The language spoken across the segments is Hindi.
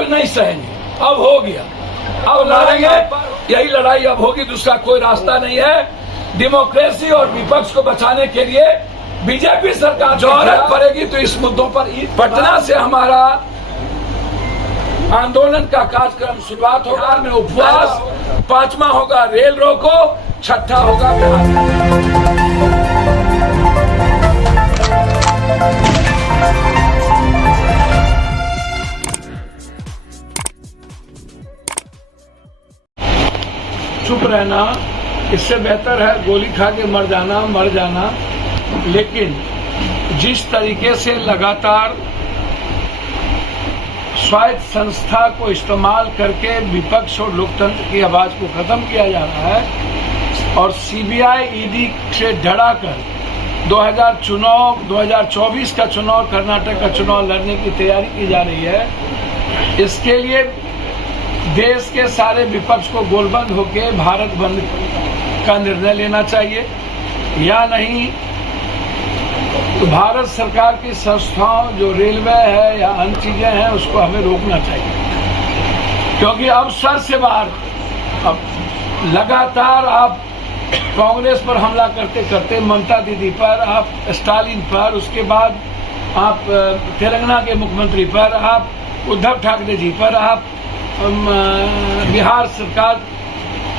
अब नहीं सहेंगे, अब हो गया, अब लड़ेंगे, यही लड़ाई अब होगी, दूसरा कोई रास्ता नहीं है। डेमोक्रेसी और विपक्ष को बचाने के लिए बीजेपी सरकार जरूरत पड़ेगी तो इस मुद्दों पर पटना से हमारा आंदोलन का कार्यक्रम शुरुआत होगा, में उपवास, 5वां होगा रेल रोको, 6ठा होगा चुप रहना। इससे बेहतर है गोली खा के मर जाना। लेकिन जिस तरीके से लगातार स्वायत्त संस्था को इस्तेमाल करके विपक्ष और लोकतंत्र की आवाज को खत्म किया जा रहा है और सीबीआई ईडी से डरा कर 2024 का चुनाव, कर्नाटक का चुनाव लड़ने की तैयारी की जा रही है, इसके लिए देश के सारे विपक्ष को गोलबंद होकर भारत बंद का निर्णय लेना चाहिए या नहीं। तो भारत सरकार की संस्थाओं जो रेलवे है या अन्य चीजें हैं उसको हमें रोकना चाहिए, क्योंकि अब सर से बाहर अब लगातार आप कांग्रेस पर हमला करते करते ममता दीदी पर, आप स्टालिन पर, उसके बाद आप तेलंगाना के मुख्यमंत्री पर, आप उद्धव ठाकरे जी पर, आप बिहार सरकार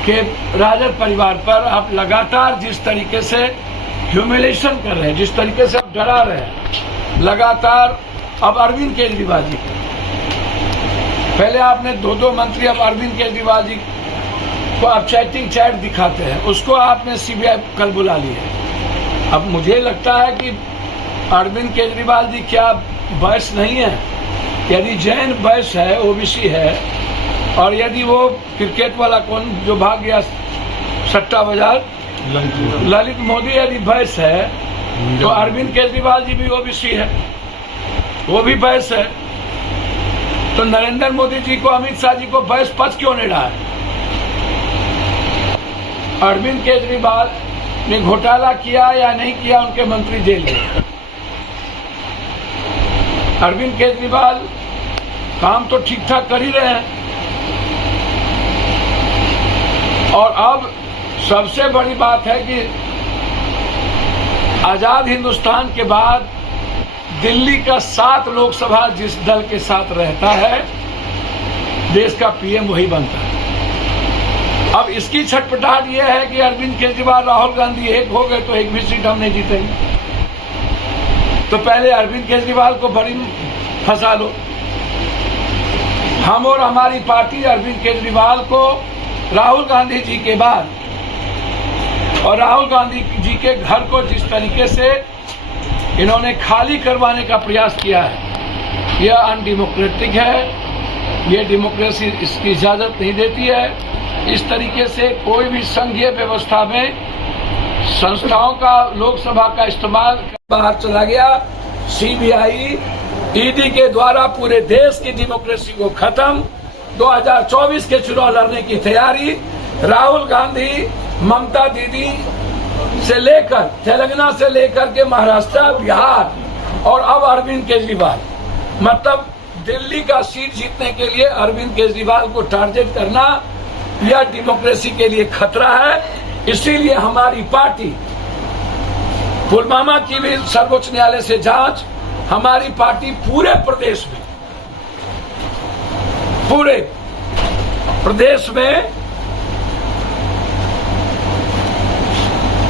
के राजद परिवार पर आप लगातार जिस तरीके से ह्यूमिलेशन कर रहे हैं, जिस तरीके से आप डरा रहे हैं लगातार। अब अरविंद केजरीवाल जी, पहले आपने दो मंत्री, अब अरविंद केजरीवाल जी को आप चैट दिखाते हैं, उसको आपने सीबीआई कल बुला लिया। अब मुझे लगता है कि अरविंद केजरीवाल जी क्या वैश्य नहीं है? यदि जैन वैश्य है, ओबीसी है, और यदि वो क्रिकेट वाला कौन जो भाग गया सट्टा बाजार, ललित मोदी यदि वैश्य है तो अरविंद केजरीवाल जी भी ओबीसी है, वो भी वैश्य है। तो नरेंद्र मोदी जी को, अमित शाह जी को वैश्य पद क्यों नहीं रहा है? अरविंद केजरीवाल ने घोटाला किया या नहीं किया, उनके मंत्री जेल गए। अरविंद केजरीवाल काम तो ठीक ठाक कर ही रहे हैं। और अब सबसे बड़ी बात है कि आजाद हिंदुस्तान के बाद दिल्ली का 7 लोकसभा जिस दल के साथ रहता है, देश का पीएम वही बनता है। अब इसकी छटपटाहट यह है कि अरविंद केजरीवाल, राहुल गांधी एक हो गए तो एक भी सीट हम नहीं जीतेंगे। तो पहले अरविंद केजरीवाल को बड़ी फंसा लो। हम और हमारी पार्टी अरविंद केजरीवाल को राहुल गांधी जी के बाद और राहुल गांधी जी के घर को जिस तरीके से इन्होंने खाली करवाने का प्रयास किया है, यह अनडेमोक्रेटिक है, यह डेमोक्रेसी इसकी इजाजत नहीं देती है। इस तरीके से कोई भी संघीय व्यवस्था में संस्थाओं का, लोकसभा का इस्तेमाल बाहर चला गया। सीबीआई ईडी के द्वारा पूरे देश की डेमोक्रेसी को खत्म, 2024 के चुनाव लड़ने की तैयारी, राहुल गांधी, ममता दीदी से लेकर तेलंगाना से लेकर के महाराष्ट्र, बिहार और अब अरविंद केजरीवाल, मतलब दिल्ली का सीट जीतने के लिए अरविंद केजरीवाल को टारगेट करना यह डेमोक्रेसी के लिए खतरा है। इसीलिए हमारी पार्टी पुलवामा की भी सर्वोच्च न्यायालय से जांच, हमारी पार्टी पूरे प्रदेश में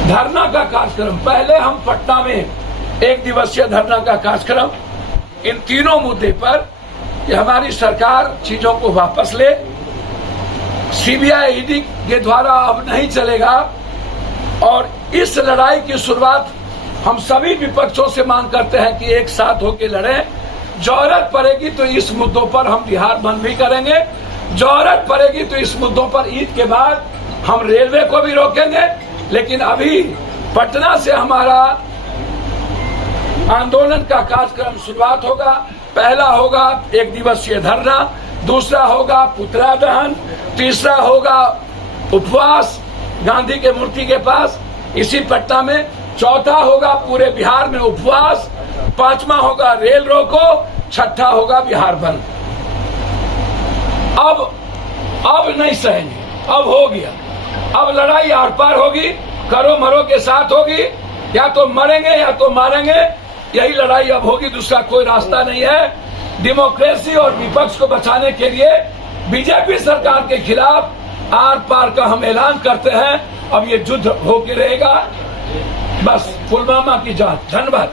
धरना का कार्यक्रम, पहले हम पटना में 1 दिवसीय धरना का कार्यक्रम इन तीनों मुद्दे पर कि हमारी सरकार चीजों को वापस ले, सीबीआई ईडी के द्वारा अब नहीं चलेगा। और इस लड़ाई की शुरुआत हम सभी विपक्षों से मांग करते हैं कि एक साथ होकर लड़ें। जरूरत पड़ेगी तो इस मुद्दों पर हम बिहार बंद भी करेंगे, जरूरत पड़ेगी तो इस मुद्दों पर ईद के बाद हम रेलवे को भी रोकेंगे। लेकिन अभी पटना से हमारा आंदोलन का कार्यक्रम शुरुआत होगा। पहला होगा 1 दिवसीय धरना, दूसरा होगा पुतला दहन, तीसरा होगा उपवास गांधी के मूर्ति के पास इसी पटना में, चौथा होगा पूरे बिहार में उपवास, 5वां होगा रेल रोको, 6ठा होगा बिहार बंद। अब नहीं सहेंगे, अब हो गया। अब लड़ाई आर पार होगी, करो मरो के साथ होगी, या तो मरेंगे या तो मारेंगे, यही लड़ाई अब होगी, दूसरा कोई रास्ता नहीं है। डेमोक्रेसी और विपक्ष को बचाने के लिए बीजेपी सरकार के खिलाफ आर पार का हम ऐलान करते हैं। अब ये युद्ध होके रहेगा। बस पुलवामा की जांच। धन्यवाद।